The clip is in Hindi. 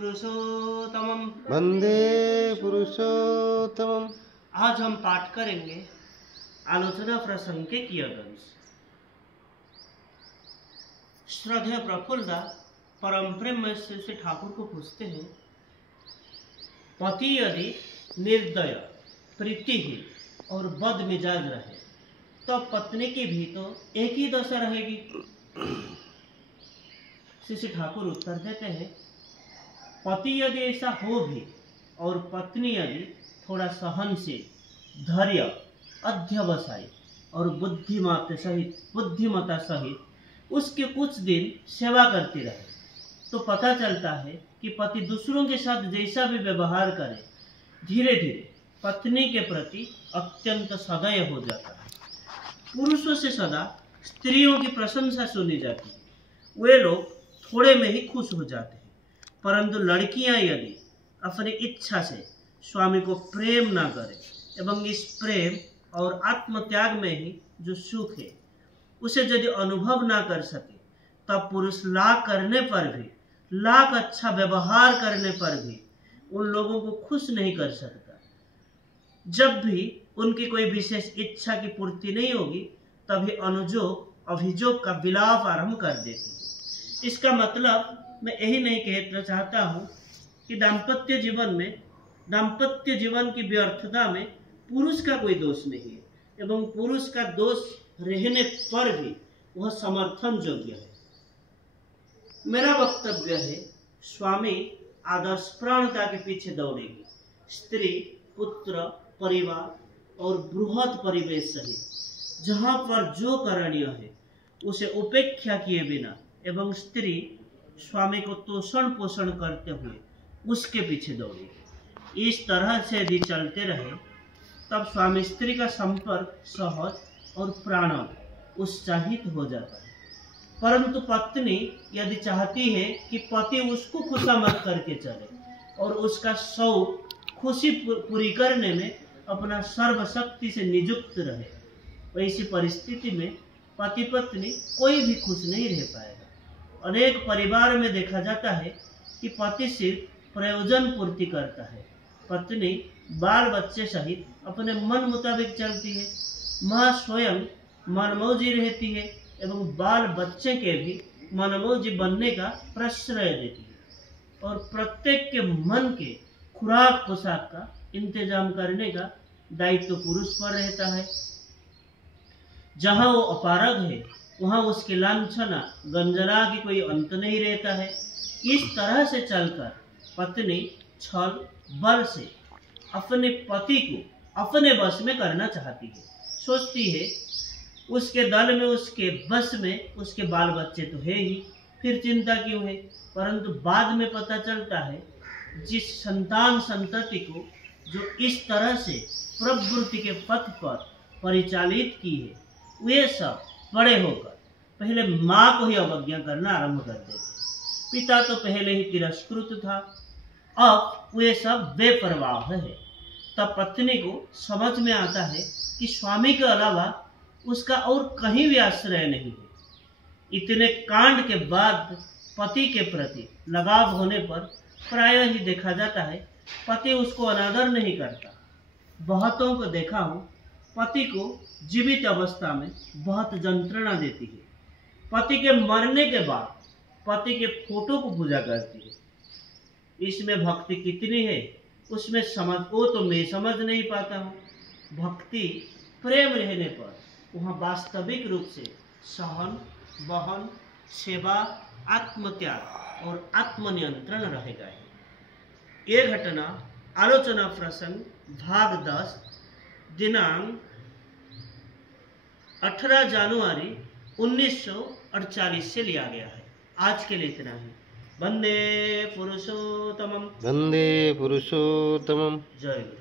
पुरुषोत्तमम् वंदे पुरुषोत्तमम्। आज हम पाठ करेंगे आलोचना प्रसंग के कियद अंश। श्रद्धेय प्रफुल्लदा परम प्रेम में श्री ठाकुर को पूछते हैं, पति यदि निर्दय, प्रीतिहीन और बद मिजाज रहे तो पत्नी की भी तो एक ही दशा रहेगी। श्री ठाकुर उत्तर देते हैं, पति यदि ऐसा हो भी और पत्नी यदि थोड़ा सहनशील, धैर्य, अध्यवसायी और बुद्धिमत्ता सहित उसके कुछ दिन सेवा करती रहे तो पता चलता है कि पति दूसरों के साथ जैसा भी व्यवहार करे, धीरे धीरे पत्नी के प्रति अत्यंत सदय हो जाता है। पुरुषों से सदा स्त्रियों की प्रशंसा सुनी जाती है, वे लोग थोड़े में ही खुश हो जाते हैं। परंतु लड़कियां यदि अपनी इच्छा से स्वामी को प्रेम ना करें एवं इस प्रेम और आत्मत्याग में ही जो सुख है उसे यदि अनुभव ना कर सके, तब पुरुष लाख करने पर भी, लाख अच्छा व्यवहार करने पर भी उन लोगों को खुश नहीं कर सकता। जब भी उनकी कोई विशेष इच्छा की पूर्ति नहीं होगी, तभी अनुजोग अभिजोग का विलाप आरंभ कर देती है। इसका मतलब मैं यही नहीं कहना चाहता हूँ कि दाम्पत्य जीवन की व्यर्थता में पुरुष का कोई दोष नहीं है एवं पुरुष का दोष रहने पर भी वह समर्थन योग्य है। मेरा वक्तव्य है, स्वामी आदर्श प्राणता के पीछे दौड़ेगी। स्त्री, पुत्र, परिवार और बृहद परिवेश सहित जहाँ पर जो करणीय है उसे उपेक्षा किए बिना एवं स्त्री स्वामी को तोषण पोषण करते हुए उसके पीछे दौड़ेगी। इस तरह से यदि चलते रहे तब स्वामी स्त्री का संपर्क सहज और प्राणव उत्साहित हो जाता है। परंतु पत्नी यदि चाहती है कि पति उसको खुशामद करके चले और उसका शौक खुशी पूरी करने में अपना सर्वशक्ति से नियुक्त रहे, वैसी परिस्थिति में पति पत्नी कोई भी खुश नहीं रह पाएगा। अनेक परिवार में देखा जाता है कि पति सिर्फ प्रयोजन पूर्ति करता है, पत्नी बाल बच्चे सहित अपने मन मुताबिक चलती है। माँ स्वयं मनमौजी रहती है एवं बाल बच्चे के भी मनमौजी बनने का प्रश्रय देती है और प्रत्येक के मन के खुराक पोशाक का इंतजाम करने का दायित्व पुरुष पर रहता है। जहाँ वो अपारग है वहाँ उसकी लांछना गंजना की कोई अंत नहीं रहता है। इस तरह से चलकर पत्नी छल बल से अपने पति को अपने बस में करना चाहती है। सोचती है उसके दल में, उसके बस में उसके बाल बच्चे तो है ही, फिर चिंता क्यों है। परंतु बाद में पता चलता है जिस संतान संतति को जो इस तरह से प्रवृत्ति के पथ पर परिचालित की है, वे सब बड़े होकर पहले माँ को ही अवज्ञा करना आरंभ कर देते। पिता तो पहले ही तिरस्कृत था, अब वे सब बेपरवाह है। तब पत्नी को समझ में आता है कि स्वामी के अलावा उसका और कहीं भी आश्रय नहीं है। इतने कांड के बाद पति के प्रति लगाव होने पर प्रायः ही देखा जाता है पति उसको अनादर नहीं करता। बहुतों को देखा हूँ, पति को जीवित अवस्था में बहुत यंत्रणा देती है, पति के मरने के बाद पति के फोटो को पूजा करती है। इसमें भक्ति कितनी है उसमें वो तो मैं समझ नहीं पाता हूँ। भक्ति प्रेम रहने पर वहाँ वास्तविक रूप से सहन, वहन, सेवा, आत्मत्याग और आत्मनियंत्रण रहेगा। ये घटना आलोचना प्रसंग भाग 10 दिनांक 18 जनवरी 1948 से लिया गया है। आज के लिए इतना ही। वंदे पुरुषोत्तमम्। वंदे पुरुषोत्तमम्। जय गुरु।